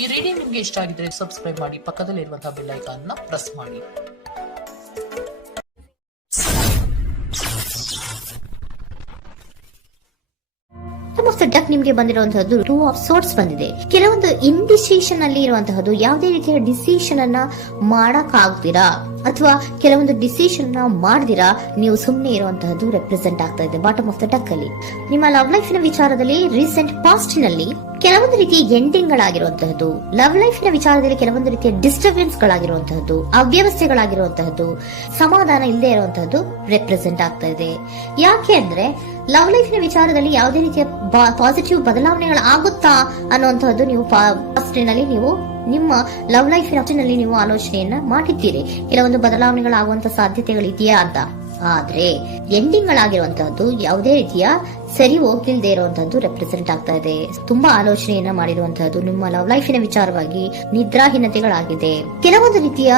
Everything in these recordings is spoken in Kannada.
ಈ ರೀಡಿಂಗ್ ನಿಮ್ಗೆ ಇಷ್ಟ ಆಗಿದ್ರೆ ಸಬ್ಸ್ಕ್ರೈಬ್ ಮಾಡಿ, ಪಕ್ಕದಲ್ಲಿರುವಂತಹ ಬೆಲ್ ಐಕಾನ್ ನ ಪ್ರೆಸ್ ಮಾಡಿ. ಡಕ್ ನಿಮ್ಗೆ ಬಂದಿರುವಂತಹದ್ದು 2 ಆಫ್ ಸೋರ್ಟ್ಸ್ ಬಂದಿದೆ. ಕೆಲವೊಂದು ಇಂಡಿಸಿಷನ್ ಅಲ್ಲಿ ಇರುವಂತಹದ್ದು, ಯಾವುದೇ ರೀತಿಯ ಡಿಸಿಷನ್ ಅನ್ನ ಮಾಡಕ್ ಆಗ್ದಿರಾ ಅಥವಾ ಕೆಲವೊಂದು ಡಿಸಿಷನ್ ನ ಮಾಡ್ದಿರಾ ನೀವು ಸುಮ್ಮನೆ ಇರುವಂತಹದ್ದು ರೆಪ್ರೆಸೆಂಟ್ ಆಗ್ತಾ ಇದೆ ಬಾಟಮ್ ಆಫ್ ದ ಡಕ್ ಅಲ್ಲಿ. ನಿಮ್ಮ ಲವ್ ಲೈಫ್ ನ ವಿಚಾರದಲ್ಲಿ ರೀಸೆಂಟ್ ಪಾಸ್ಟ್ ನಲ್ಲಿ ಕೆಲವೊಂದು ರೀತಿಯ ಎಂಡಿಂಗ್ ಗಳಾಗಿರುವಂತಹದ್ದು, ಲವ್ ಲೈಫ್ ನ ವಿಚಾರದಲ್ಲಿ ಕೆಲವೊಂದು ರೀತಿಯ ಡಿಸ್ಟರ್ಬೆನ್ಸ್ ಗಳಾಗಿರುವಂತಹದ್ದು, ಅವ್ಯವಸ್ಥೆಗಳಾಗಿರುವಂತಹದ್ದು, ಸಮಾಧಾನ ಇಲ್ಲದೆ ಇರುವಂತಹದ್ದು ರೆಪ್ರೆಸೆಂಟ್ ಆಗ್ತಾ ಇದೆ. ಯಾಕೆ ಅಂದ್ರೆ ಲವ್ ಲೈಫ್ ನ ವಿಚಾರದಲ್ಲಿ ಯಾವುದೇ ರೀತಿಯ ಪಾಸಿಟಿವ್ ಬದಲಾವಣೆಗಳು ಆಗುತ್ತಾ ಅನ್ನುವಂತಹದ್ದು ನೀವು ಪಾಸ್ಟ್ ನಲ್ಲಿ ನೀವು ನಿಮ್ಮ ಲವ್ ಲೈಫ್ ನಲ್ಲಿ ನೀವು ಆಲೋಚನೆಯನ್ನ ಮಾಡಿದ್ದೀರಿ, ಕೆಲವೊಂದು ಬದಲಾವಣೆಗಳಾಗುವಂತ ಸಾಧ್ಯತೆಗಳಿದೆಯಾ ಅಂತ. ಆದ್ರೆ ಎಂಡಿಂಗ್ ಗಳಾಗಿರುವಂತಹದ್ದು ಯಾವುದೇ ರೀತಿಯ ಸರಿ ಹೋಗಿಲ್ದೇ ಇರುವಂತಹದ್ದು ರೆಪ್ರೆಸೆಂಟ್ ಆಗ್ತಾ ಇದೆ. ತುಂಬಾ ಆಲೋಚನೆಯನ್ನ ಮಾಡಿರುವಂತಹದ್ದು ನಿಮ್ಮ ಲವ್ ಲೈಫಿನ ವಿಚಾರವಾಗಿ ನಿದ್ರಾಹೀನತೆಗಳಾಗಿದೆ. ಕೆಲವೊಂದು ರೀತಿಯ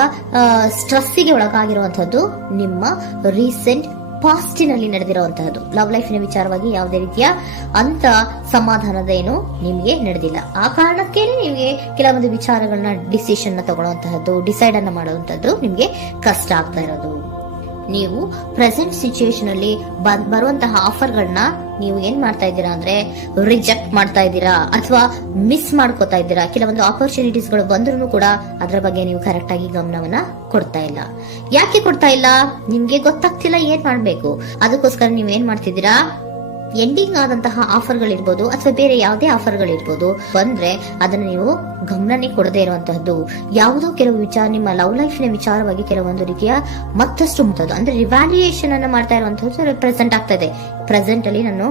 ಸ್ಟ್ರೆಸ್ಸಿಗೆ ಒಳಗಾಗಿರುವಂತಹದ್ದು ನಿಮ್ಮ ರೀಸೆಂಟ್ ಪಾಸ್ಟಿನಲ್ಲಿ ನಡೆದಿರುವಂತಹದ್ದು. ಲವ್ ಲೈಫಿನ ವಿಚಾರವಾಗಿ ಯಾವುದೇ ರೀತಿಯ ಅಂತ ಸಮಾಧಾನದ ಏನು ನಿಮ್ಗೆ ನಡೆದಿಲ್ಲ. ಆ ಕಾರಣಕ್ಕೇನೆ ನಿಮ್ಗೆ ಕೆಲವೊಂದು ವಿಚಾರಗಳನ್ನ ಡಿಸಿಷನ್ ತಗೊಳ್ಳುವಂತಹದ್ದು, ಡಿಸೈಡ್ ಅನ್ನ ಮಾಡುವಂತಹದ್ದು ನಿಮ್ಗೆ ಕಷ್ಟ ಆಗ್ತಾ ಇರೋದು. ನೀವು ಪ್ರೆಸೆಂಟ್ ಸಿಚುಯೇಷನ್ ಅಲ್ಲಿ ಬರುವಂತಹ ಆಫರ್ಗಳನ್ನ ನೀವು ಏನ್ ಮಾಡ್ತಾ ಇದ್ದೀರಾ ಅಂದ್ರೆ ರಿಜೆಕ್ಟ್ ಮಾಡ್ತಾ ಇದ್ದೀರಾ ಅಥವಾ ಮಿಸ್ ಮಾಡ್ಕೋತಾ ಇದ್ದೀರಾ. ಕೆಲವೊಂದು ಆಪರ್ಚುನಿಟೀಸ್ ಗಳು ಬಂದ್ರೂ ಕೂಡ ಅದರ ಬಗ್ಗೆ ನೀವು ಕರೆಕ್ಟ್ ಆಗಿ ಗಮನವನ್ನ ಕೊಡ್ತಾ ಇಲ್ಲ. ಯಾಕೆ ಕೊಡ್ತಾ ಇಲ್ಲ? ನಿಮ್ಗೆ ಗೊತ್ತಾಗ್ತಿಲ್ಲ ಏನ್ ಮಾಡ್ಬೇಕು. ಅದಕ್ಕೋಸ್ಕರ ನೀವ್ ಏನ್ ಮಾಡ್ತಿದ್ದೀರಾ, ಎಂಡಿಂಗ್ ಆದಂತಹ ಆಫರ್ಗಳಿರ್ಬೋದು ಅಥವಾ ಬೇರೆ ಯಾವುದೇ ಆಫರ್ಗಳಿರ್ಬೋದು ಬಂದ್ರೆ ಅದನ್ನ ನೀವು ಗಮನನೇ ಕೊಡದೇ ಇರುವಂತಹದ್ದು. ಯಾವುದೋ ಕೆಲವು ವಿಚಾರ ನಿಮ್ಮ ಲವ್ ಲೈಫ್ ನ ವಿಚಾರವಾಗಿ ಕೆಲವೊಂದು ರೀತಿಯ ಮತ್ತಷ್ಟು ಅಂದ್ರೆ ರಿವ್ಯಾಲ್ಯೂಯೇಷನ್ ಅನ್ನ ಮಾಡ್ತಾ ಇರುವಂತಹದ್ದು ರೆಪ್ರೆಸೆಂಟ್ ಆಗ್ತಾ ಇದೆ. ಪ್ರೆಸೆಂಟ್ ಅಲ್ಲಿ ನಾನು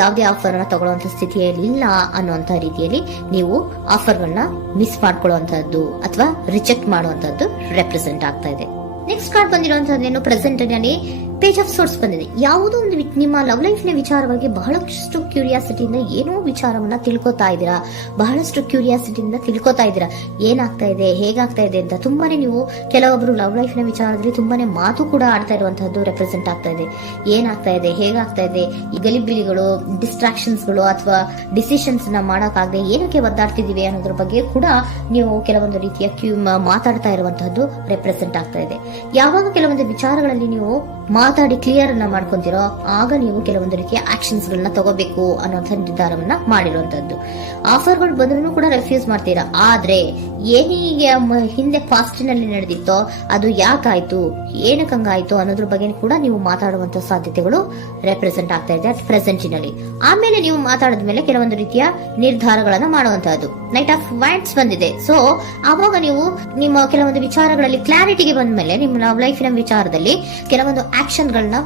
ಯಾವುದೇ ಆಫರ್ ಅನ್ನ ತಗೊಳ್ಳುವಂತ ಸ್ಥಿತಿಯಲ್ಲಿ ಇಲ್ಲ ಅನ್ನುವಂತ ರೀತಿಯಲ್ಲಿ ನೀವು ಆಫರ್ಗಳನ್ನ ಮಿಸ್ ಮಾಡ್ಕೊಳ್ಳುವಂತಹದ್ದು ಅಥವಾ ರಿಜೆಕ್ಟ್ ಮಾಡುವಂತಹದ್ದು ರೆಪ್ರೆಸೆಂಟ್ ಆಗ್ತಾ ಇದೆ. ನೆಕ್ಸ್ಟ್ ಕಾರ್ಡ್ ಬಂದಿರುವಂತಹದ್ದೇನು, ಪ್ರೆಸೆಂಟ್ ನಲ್ಲಿ ಪೇಜ್ ಆಫ್ ಸೋರ್ಟ್ಸ್ ಬಂದಿದೆ. ಯಾವುದೋ ಒಂದು ನಿಮ್ಮ ಲವ್ ಲೈಫ್ ನ ವಿಚಾರವಾಗಿ ಬಹಳಷ್ಟು ಕ್ಯೂರಿಯಾಸಿಟಿಯಿಂದ ಏನೋ ವಿಚಾರವನ್ನ ತಿಳ್ಕೊತಾ ಇದ್ದೀರಾ, ಬಹಳಷ್ಟು ಕ್ಯೂರಿಯಾಸಿಟಿಯಿಂದ ತಿಳ್ಕೊತಾ ಇದ್ದೀರಾ ಏನಾಗ್ತಾ ಇದೆ, ಹೇಗಾಗ್ತಾ ಇದೆ ಅಂತ. ತುಂಬಾನೇ ನೀವು ಕೆಲವೊಬ್ರು ಲವ್ ಲೈಫ್ ನ ವಿಚಾರದಲ್ಲಿ ತುಂಬಾನೇ ಮಾತು ಕೂಡ ಆಡ್ತಾ ಇರುವಂತಹದ್ದು ರೆಪ್ರೆಸೆಂಟ್ ಆಗ್ತಾ ಇದೆ. ಏನಾಗ್ತಾ ಇದೆ, ಹೇಗಾಗ್ತಾ ಇದೆ, ಈ ಗಲಿಬಿಲಿಗಳು, ಡಿಸ್ಟ್ರಾಕ್ಷನ್ಸ್ ಗಳು ಅಥವಾ ಡಿಸಿಷನ್ಸ್ ನ ಮಾಡಕ್ಕಾಗದೆ ಏನಕ್ಕೆ ಒದ್ದಾಡ್ತಿದೀವಿ ಅನ್ನೋದ್ರ ಬಗ್ಗೆ ಕೂಡ ನೀವು ಕೆಲವೊಂದು ರೀತಿಯ ಮಾತಾಡ್ತಾ ಇರುವಂತಹದ್ದು ರೆಪ್ರೆಸೆಂಟ್ ಆಗ್ತಾ ಇದೆ. ಯಾವಾಗ ಕೆಲವೊಂದು ವಿಚಾರಗಳಲ್ಲಿ ನೀವು ಮಾತಾಡಿ ಕ್ಲಿಯರ್ ಅನ್ನ ಮಾಡ್ಕೊಂತೀರೋ ಆಗ ನೀವು ಕೆಲವೊಂದು ರೀತಿಯ ಆಕ್ಷನ್ಸ್ ಗಳನ್ನ ತಗೋಬೇಕು ಅನ್ನೋಂಥ ನಿರ್ಧಾರವನ್ನ ಮಾಡಿರುವಂತದ್ದು. ಆಫರ್ಗಳು ಬಂದ್ರೂ ಕೂಡ ರೆಫ್ಯೂಸ್ ಮಾಡ್ತೀರಾ. ಆದ್ರೆ ಏನೀಗ ಹಿಂದೆ ಪಾಸ್ಟಿನಲ್ಲಿ ನಡೆದಿತ್ತೋ ಅದು ಯಾಕಾಯ್ತು, ಏನಕ್ಕೆ ಹಂಗಾಯ್ತು ಅನ್ನೋದ್ರ ಬಗ್ಗೆ ಕೂಡ ನೀವು ಮಾತಾಡುವಂತ ಸಾಧ್ಯತೆಗಳು ರೆಪ್ರೆಸೆಂಟ್ ಆಗ್ತಾ ಇದೆ ಪ್ರೆಸೆಂಟಿನಲ್ಲಿ. ಆಮೇಲೆ ನೀವು ಮಾತಾಡಿದ್ಮೇಲೆ ಕೆಲವೊಂದು ರೀತಿಯ ನಿರ್ಧಾರಗಳನ್ನ ಮಾಡುವಂತಹದ್ದು. ನೈಟ್ ಆಫ್ ವ್ಯಾಂಡ್ಸ್ ಬಂದಿದೆ. ಸೊ ಅವಾಗ ನೀವು ನಿಮ್ಮ ಕೆಲವೊಂದು ವಿಚಾರಗಳಲ್ಲಿ ಕ್ಲಾರಿಟಿಗೆ ಬಂದ್ಮೇಲೆ ನಿಮ್ಮ ಲವ್ ಲೈಫಿನ ವಿಚಾರದಲ್ಲಿ ಕೆಲವೊಂದು ಆಕ್ಷನ್ ಗಳನ್ನ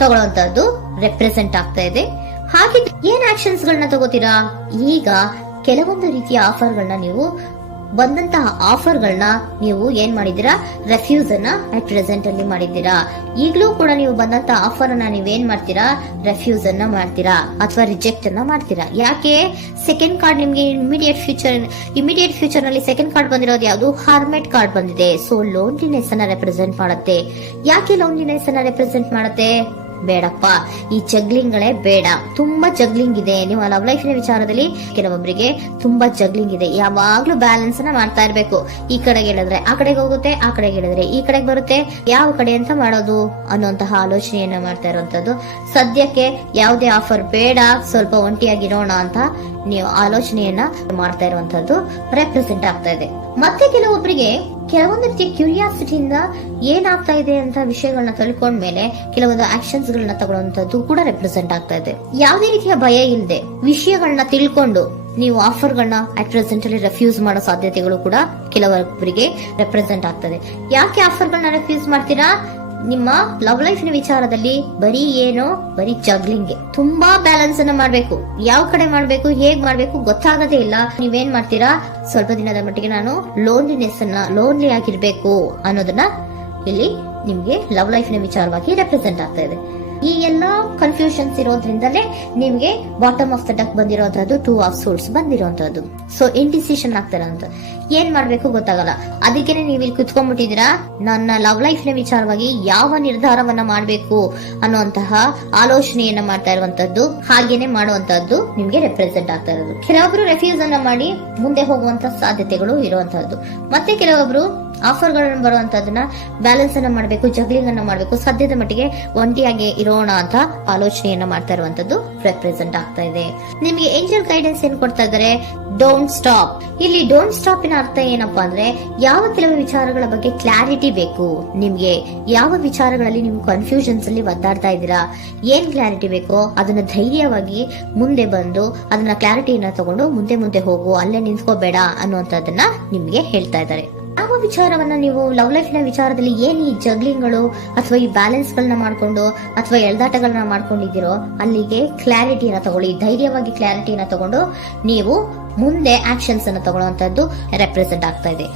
ತಗೊಳ್ಳುವಂತಹದ್ದು ರೆಪ್ರೆಸೆಂಟ್ ಆಗ್ತಾ ಇದೆ. ಹಾಗೆ ಏನ್ ಆಕ್ಷನ್ಸ್ ಗಳನ್ನ ತಗೋತೀರಾ? ಈಗ ಕೆಲವೊಂದು ರೀತಿಯ ಆಫರ್ಗಳನ್ನ ನೀವು ಬಂದಂತಹ ಆಫರ್ಗಳನ್ನ ನೀವು ಏನ್ ಮಾಡಿದೀರಾ, ರೆಫ್ಯೂಸ್ ಅನ್ನ ಅಟ್ ಪ್ರೆಸೆಂಟ್ ಅಲ್ಲಿ ಮಾಡಿದ್ದೀರಾ. ಈಗಲೂ ಕೂಡ ನೀವು ಬಂದಂತಹ ಆಫರ್ ಅನ್ನ ನೀವೇನ್ ಮಾಡ್ತೀರಾ, ರೆಫ್ಯೂಸ್ ಅನ್ನ ಮಾಡ್ತೀರಾ ಅಥವಾ ರಿಜೆಕ್ಟ್ ಅನ್ನ ಮಾಡ್ತೀರಾ. ಯಾಕೆ? ಸೆಕೆಂಡ್ ಕಾರ್ಡ್ ನಿಮ್ಗೆ ಇಮಿಡಿಯೇಟ್ ಫ್ಯೂಚರ್ ನಲ್ಲಿ ಸೆಕೆಂಡ್ ಕಾರ್ಡ್ ಬಂದಿರೋದು ಯಾವುದು, ಹಾರ್ಮೆಟ್ ಕಾರ್ಡ್ ಬಂದಿದೆ. ಸೊ ಲೋನ್ಲಿನೆಸ್ ಅನ್ನ ರೆಪ್ರೆಸೆಂಟ್ ಮಾಡುತ್ತೆ. ಯಾಕೆ ಲೋನ್ಲಿನೆಸ್ ಅನ್ನ ರೆಪ್ರೆಸೆಂಟ್ ಮಾಡುತ್ತೆ? ಬೇಡಪ್ಪ, ಈ ಜಗ್ಲಿಂಗ್ ಗಳೇ ಬೇಡ. ತುಂಬಾ ಜಗ್ಲಿಂಗ್ ಇದೆ ನಿಮ್ಮ ಲವ್ ಲೈಫ್ ನ ವಿಚಾರದಲ್ಲಿ. ಕೆಲವೊಬ್ಬರಿಗೆ ತುಂಬಾ ಜಗ್ಲಿಂಗ್ ಇದೆ. ಯಾವಾಗ್ಲೂ ಬ್ಯಾಲೆನ್ಸ್ ಅನ್ನ ಮಾಡ್ತಾ ಇರ್ಬೇಕು. ಈ ಕಡೆಗೆ ಹೇಳಿದ್ರೆ ಆ ಕಡೆಗೆ ಹೋಗುತ್ತೆ, ಆ ಕಡೆಗೆ ಹೇಳಿದ್ರೆ ಈ ಕಡೆಗೆ ಬರುತ್ತೆ. ಯಾವ ಕಡೆ ಅಂತ ಮಾಡೋದು ಅನ್ನುವಂತಹ ಆಲೋಚನೆಯನ್ನ ಮಾಡ್ತಾ ಇರುವಂತದ್ದು. ಸದ್ಯಕ್ಕೆ ಯಾವುದೇ ಆಫರ್ ಬೇಡ, ಸ್ವಲ್ಪ ಒಂಟಿಯಾಗಿರೋಣ ಅಂತ ನೀವು ಆಲೋಚನೆಯನ್ನ ಮಾಡ್ತಾ ಇರುವಂತದ್ದು ರೆಪ್ರೆಸೆಂಟ್ ಆಗ್ತಾ ಇದೆ. ಮತ್ತೆ ಕೆಲವೊಬ್ಬರಿಗೆ ಕೆಲವೊಂದು ರೀತಿಯ ಕ್ಯೂರಿಯಾಸಿಟಿಯಿಂದ ಏನಾಗ್ತಾ ಇದೆ ಅಂತ ವಿಷಯಗಳನ್ನ ತಿಳ್ಕೊಂಡ್ಮೇಲೆ ಕೆಲವೊಂದು ಆಕ್ಷನ್ಸ್ ಗಳನ್ನ ತಗೊಳ್ಳುವಂತದ್ದು ಕೂಡ ರೆಪ್ರೆಸೆಂಟ್ ಆಗ್ತಾ ಇದೆ. ಯಾವುದೇ ರೀತಿಯ ಭಯ ಇಲ್ಲದೆ ವಿಷಯಗಳನ್ನ ತಿಳ್ಕೊಂಡು ನೀವು ಆಫರ್ಗಳನ್ನ ಅಟ್ ಪ್ರೆಸೆಂಟ್ ಅಲ್ಲಿ ರೆಫ್ಯೂಸ್ ಮಾಡೋ ಸಾಧ್ಯತೆಗಳು ಕೂಡ ಕೆಲವೊಬ್ಬರಿಗೆ ರೆಪ್ರೆಸೆಂಟ್ ಆಗ್ತದೆ. ಯಾಕೆ ಆಫರ್ಗಳನ್ನ ರೆಫ್ಯೂಸ್ ಮಾಡ್ತೀರಾ? ನಿಮ್ಮ ಲವ್ ಲೈಫ್ ನ ವಿಚಾರದಲ್ಲಿ ಬರೀ ಜಗ್ಲಿಂಗ್, ತುಂಬಾ ಬ್ಯಾಲೆನ್ಸ್ ಅನ್ನ ಮಾಡ್ಬೇಕು. ಯಾವ ಕಡೆ ಮಾಡ್ಬೇಕು, ಹೇಗ್ ಮಾಡ್ಬೇಕು ಗೊತ್ತಾಗದೇ ಇಲ್ಲ. ನೀವೇನ್ ಮಾಡ್ತೀರಾ, ಸ್ವಲ್ಪ ದಿನದ ಮಟ್ಟಿಗೆ ನಾನು ಲೋನ್ಲಿ ಆಗಿರ್ಬೇಕು ಅನ್ನೋದನ್ನ ಇಲ್ಲಿ ನಿಮ್ಗೆ ಲವ್ ಲೈಫ್ ನ ವಿಚಾರವಾಗಿ ರೆಪ್ರೆಸೆಂಟ್ ಆಗ್ತಾ ಇದೆ. ಈ ಎಲ್ಲಾ ಕನ್ಫ್ಯೂಷನ್ಸ್ ಇರೋದ್ರಿಂದಲೇ ನಿಮ್ಗೆ ಬಾಟಮ್ ಆಫ್ ದ ಡಕ್ ಬಂದಿರೋಂತದ್ದು 2 ಆಫ್ ಸೋರ್ಸ್ ಬಂದಿರೋಂತದ್ದು. ಸೊ ಇಂಡಿಸಿಷನ್ ಆಗ್ತಾರ ಅಂತ ಏನ್ ಮಾಡ್ಬೇಕು ಗೊತ್ತಾಗಲ್ಲ. ಅದಕ್ಕೇನೆ ನೀವು ಇಲ್ಲಿ ಕುತ್ಕೊಂಡ್ಬಿಟ್ಟಿದೀರಾ, ನನ್ನ ಲವ್ ಲೈಫ್ ನ ವಿಚಾರವಾಗಿ ಯಾವ ನಿರ್ಧಾರವನ್ನ ಮಾಡ್ಬೇಕು ಅನ್ನುವಂತಹ ಆಲೋಚನೆಯನ್ನ ಮಾಡ್ತಾ ಇರುವಂತದ್ದು, ಹಾಗೇನೆ ಮಾಡುವಂತದ್ದು ನಿಮ್ಗೆ ರೆಪ್ರೆಸೆಂಟ್ ಆಗ್ತಾ ಇರೋದು. ಕೆಲವೊಬ್ರು ರೆಫ್ಯೂಸ್ ಅನ್ನ ಮಾಡಿ ಮುಂದೆ ಹೋಗುವಂತ ಸಾಧ್ಯತೆಗಳು ಇರುವಂತಹದ್ದು, ಮತ್ತೆ ಕೆಲವೊಬ್ರು ಆಫರ್ ಗಳನ್ನ ಬರುವಂತದನ್ನ ಬ್ಯಾಲೆನ್ಸ್ ಅನ್ನ ಮಾಡಬೇಕು, ಜಗ್ಲಿಂಗ್ ಅನ್ನ ಮಾಡಬೇಕು, ಸದ್ಯದ ಮಟ್ಟಿಗೆ ಒಂಟಿಯಾಗಿ ಇರೋಣ ಅಂತ ಆಲೋಚನೆಯನ್ನ ಮಾಡ್ತಾ ಇರುವಂತದ್ದು ರೆಪ್ರೆಸೆಂಟ್ ಆಗ್ತಾ ಇದೆ. ನಿಮ್ಗೆ ಏಂಜಲ್ ಗೈಡೆನ್ಸ್ ಏನ್ ಕೊಡ್ತಾ ಇದ್ದಾರೆ, ಡೋಂಟ್ ಸ್ಟಾಪ್. ಇಲ್ಲಿ ಡೋಂಟ್ ಸ್ಟಾಪ್ ಇನ ಅರ್ಥ ಏನಪ್ಪಾ ಅಂದ್ರೆ, ಯಾವ ಕೆಲವು ವಿಚಾರಗಳ ಬಗ್ಗೆ ಕ್ಲಾರಿಟಿ ಬೇಕು ನಿಮ್ಗೆ, ಯಾವ ವಿಚಾರಗಳಲ್ಲಿ ನೀವು ಕನ್ಫ್ಯೂಷನ್ಸ್ ಅಲ್ಲಿ ಒದ್ದಾಡ್ತಾ ಇದ್ದೀರಾ, ಏನ್ ಕ್ಲಾರಿಟಿ ಬೇಕೋ ಅದನ್ನ ಧೈರ್ಯವಾಗಿ ಮುಂದೆ ಬಂದು ಅದನ್ನ ಕ್ಲಾರಿಟಿಯನ್ನ ತಗೊಂಡು ಮುಂದೆ ಹೋಗು, ಅಲ್ಲೇ ನಿಂತ್ಕೋಬೇಡ ಅನ್ನುವಂಥದ್ದನ್ನ ನಿಮ್ಗೆ ಹೇಳ್ತಾ ಇದ್ದಾರೆ. ಯಾವ ವಿಚಾರವನ್ನ ನೀವು ಲವ್ ಲೈಫ್ ನ ವಿಚಾರದಲ್ಲಿ ಏನ್ ಈ ಜಗ್ಲಿಂಗ್ಗಳು ಅಥವಾ ಈ ಬ್ಯಾಲೆನ್ಸ್ ಗಳನ್ನ ಮಾಡ್ಕೊಂಡು ಅಥವಾ ಎಳ್ದಾಟಗಳನ್ನ ಮಾಡ್ಕೊಂಡಿದ್ದೀರೋ ಅಲ್ಲಿಗೆ ಕ್ಲಾರಿಟಿಯನ್ನ ತಗೊಳ್ಳಿ, ಧೈರ್ಯವಾಗಿ ಕ್ಲಾರಿಟಿಯನ್ನ ತಗೊಂಡು ನೀವು ಮುಂದೆ ಆಕ್ಷನ್ಸ್ ಅನ್ನ ತಗೊಳ್ಳುವಂತದ್ದು ರೆಪ್ರೆಸೆಂಟ್ ಆಗ್ತಾ ಇದೆ.